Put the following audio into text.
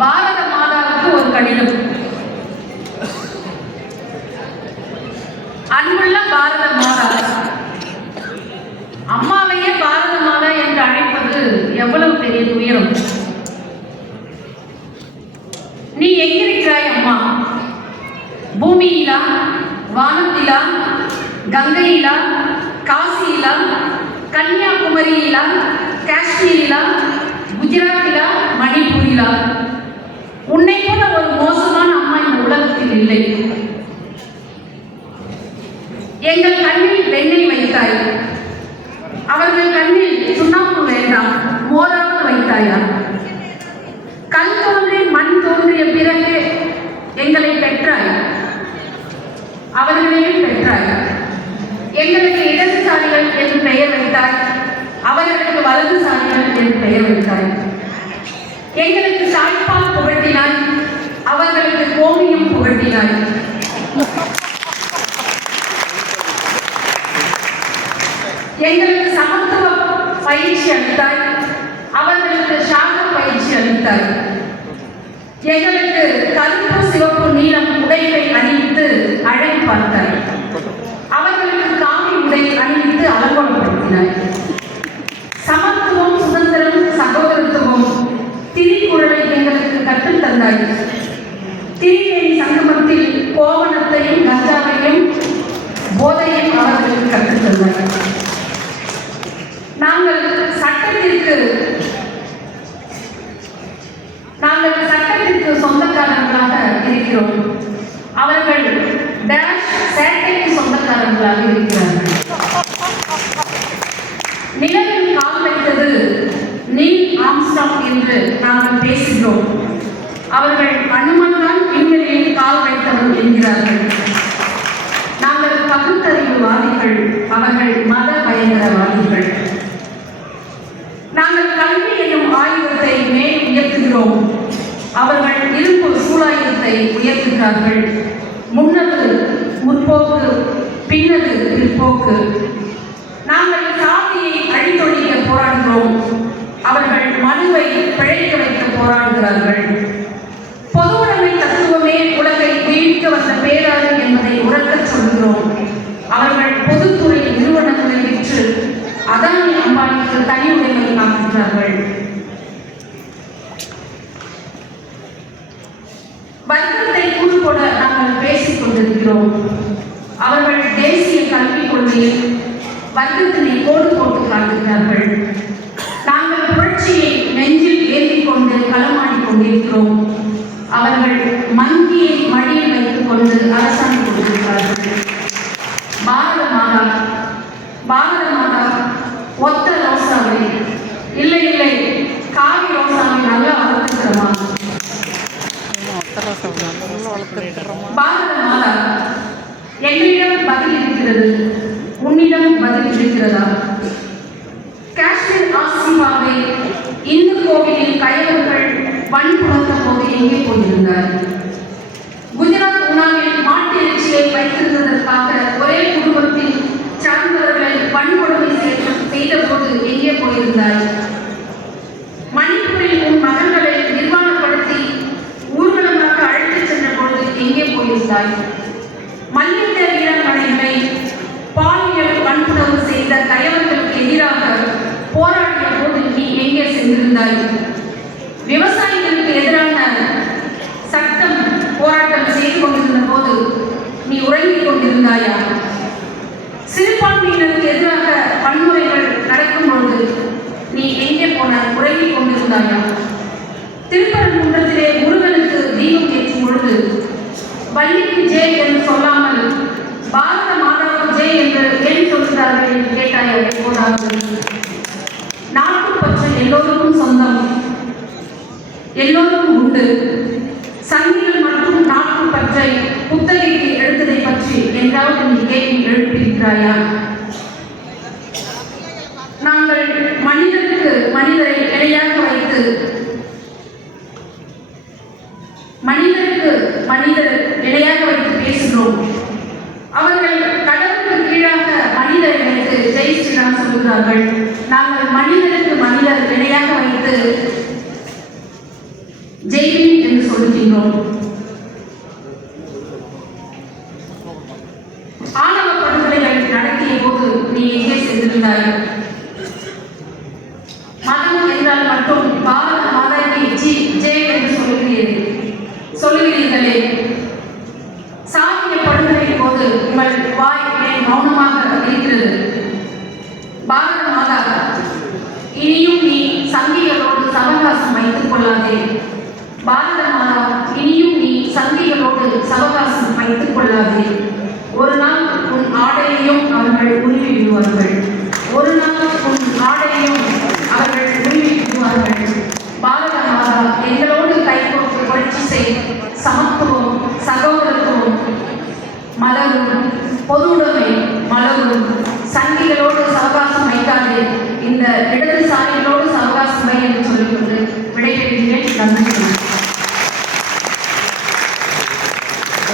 பாரத மாதாவுக்கு ஒரு கடிதம். அன்புள்ள பாரத மாதா அம்மாவையே பாரத மாதா என்று அழைப்பது எவ்வளவு பெரிய துயரம்? நீ எங்கிருக்கிறாய் அம்மா? பூமியிலா வானத்திலா கங்கையிலா காசியிலா கன்னியாகுமரியிலா காஷ்மீரிலா குஜராத்திலா மணிப்பூரிலா? உன்னை போல ஒரு மோசமான அம்மா இந்த உலகத்தில் இல்லை. எங்கள் கண்ணில் வெண்ணெய் வைத்தாய். அவர்கள் கண்ணில் சுண்ணாம்பு வேண்டாம் மோராவது வைத்தாயா? கல் தோன்றி மண் தோன்றிய பிறகு எங்களை பெற்றாய். அவர்களையும் பெற்றாய். எங்களுக்கு இடதுசாரிகள் என்று பெயர் வைத்தாய். அவர்களுக்கு வலதுசாரிகள் என்று பெயர் வைத்தாய். எங்களுக்கு தாய்ப்பால் புகட்டினாய் அவர்களுக்கு புகட்டினாய். எங்களுக்கு சமத்துவ பயிற்சி அளித்தாய். அவர்களுக்கு சாக பயிற்சி அளித்தாய். எங்களுக்கு கருப்பு சிவப்பு நீளம் உடைகளை அணிவித்து அழகு பார்த்தாய். அவர்களுக்கு காவி உடை அணிவித்து அலங்கோலப்படுத்தினாய். சமத்துவம் சுதந்திரம் சகோதரத்துவம் திரிகுறளை எங்களுக்கு கற்றுத் தந்தாய் திரிவேணி சங்கமத்தில் கோவணத்தையும் கஞ்சாவையும் போதையும் அவர்களுக்கு கற்றுத் நாங்கள் சட்டத்திற்கு நாங்கள் சட்டத்திற்கு சொந்தக்காரர்களாக இருக்கிறோம். அவர்கள் டேஷ் சேட்டைக்கு சொந்தக்காரர்களாக இருக்கிறோம் அவர்கள் இரும்பு சூழாயுதத்தை உயர்த்துகிறார்கள். முன்னது முற்போக்கு பின்னது பிற்போக்கு. நாங்கள் சாதியை அழித்தொழிக்க போராடுகிறோம். அவர்கள் மனுவை பிழைக்க வைக்க போராடுகிறார்கள். பொதுவுடைமை தத்துவமே உலகை வீழ்க்க வந்த பேராறு என்பதை உறக்கச் சொல்கிறோம். அவர்கள் பொதுத்துறை நிறுவனங்களை விற்று அதானி அம்பானிக்கு தனி உடைமை ஆக்குகிறார்கள் கொண்டிருக்கிறோம். அவர்கள் தேசிய கல்விக் கொள்கையில் வர்க்கத்தினை கோடு போட்டு காட்டுகிறார்கள் நாங்கள் புரட்சியை நெஞ்சில் ஏந்திக் கொண்டு களமாடி கொண்டிருக்கிறோம். அவர்கள் மங்கியை மடியில் வைத்துக் கொண்டு அரசாங்கம் கொண்டிருக்கிறார்கள். பாரத மாதா பாரத மாதா ஒத்த ரோசாவை. இல்லை இல்லை காவி ரோசா நல்லா வளர்த்துக்கிறோமா பாரத மாதா என்னிடம் பதில் இருக்கிறது? உன்னிடம் பதில் இருக்கிறதா காஷ்மீர் ஆசிமாவை இந்து கோவிலில் கயவர்கள் வன்புணர்ந்த போது எங்கே போயிருந்தார்? செய்தாய். போயிருந்தாய் மல்யுத்த பாலியல் வன்புணர்வு செய்த கயவர்களுக்கு எதிராக போராடிய போது நீ எங்கே சென்றிருந்தாய்? விவசாயிகளுக்கு எதிரான சட்டம் போராட்டம் செய்து கொண்டிருந்த போது நீ உறங்கிக் கொண்டிருந்தாயா? சிறுபான்மையினருக்கு எதிராக ஏன் சொல்கிறார்கள் என்று கேட்டாய் எப்போதாவது நாட்டுப்பற்று எல்லோருக்கும் சொந்தம். எல்லோருக்கும் உண்டு. சங்கிகள் மற்றும் நாட்டுப்பற்றை புத்தகைக்கு எழுத்ததை பற்றி என்றாவது நீ கேள்வி எழுப்பியிருக்கிறாயா நாங்கள் மனிதருக்கு மனிதரை இணையாக வைத்து மனிதருக்கு மனிதர் இணையாக வைத்து பேசுகிறோம் அவர்கள் கடவுளுக்கு கீழாக மனிதரை வைத்து ஜெய் ஸ்ரீராம் சொல்கிறார்கள் மனிதனுக்கு மனிதருக்கு மனிதர் இணையாக வைத்து ஜெய்வின் என்று சொல்லுகின்றோம். ஆணவ படுகொலைகள் நடத்திய போது நீ எங்கே சென்றிருந்தாய்? மதம் என்றால் மட்டும் பாரத மாதாக்கு ஜி ஜே என்று சொல்லுகிறீர்கள் சொல்லுகிறீர்களே. சாதிய படுகொலையின் போது உங்கள் வாய் கொள்ளாதே பாரதமாதா இனியும் நீ சங்கிகளோடு சவகாசம் வைத்துக் கொள்ளாதே. ஒரு நாள் உன் ஆடையையும் அவர்கள் உருவி ஒரு நாள் உன் ஆடையையும் அவர்கள் உருவி விடுவார்கள் பாரத மாதா எங்களோடு கைகோர்த்து புரட்சி செய். சமத்துவம் சகோதரத்துவம் மலரும் பொதுவுடன்